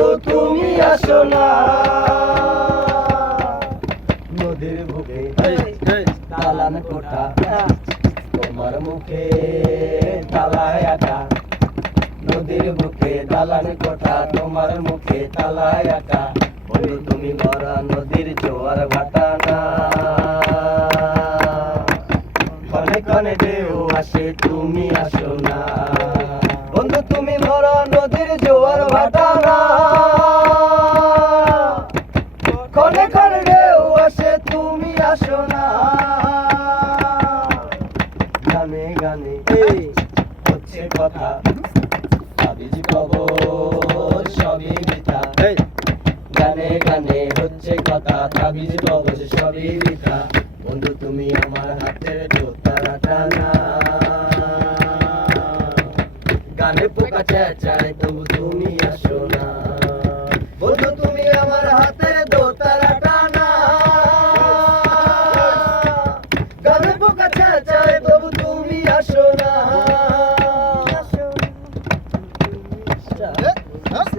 বন্ধু তুমি আসো না। নদীর বুকে দালান কোঠা, তোমার মুখে তালায় আটা। নদীর বুকে দালান কোঠা, তোমার মুখে তালায় আটা। বন্ধু তুমি ভরা নদীর জোয়ার ভাটা না। কনে কনে ঢেউ আসে তুমি আসো না। বন্ধু তুমি ভরা নদীর জোয়ার ভাটা না। কনে কনে ঢেউ আসে তুমি আসো না। গানে গানে হচ্ছে কথা, তাবিজ কবজ সবই বৃথা। গানে গানে হচ্ছে কথা, তাবিজ কবজ সবই বৃথা। বন্ধু তুমি আমার হাতের দোতারাটা না। গানে পোকা চেঁচায় তবু তুমি আসো না।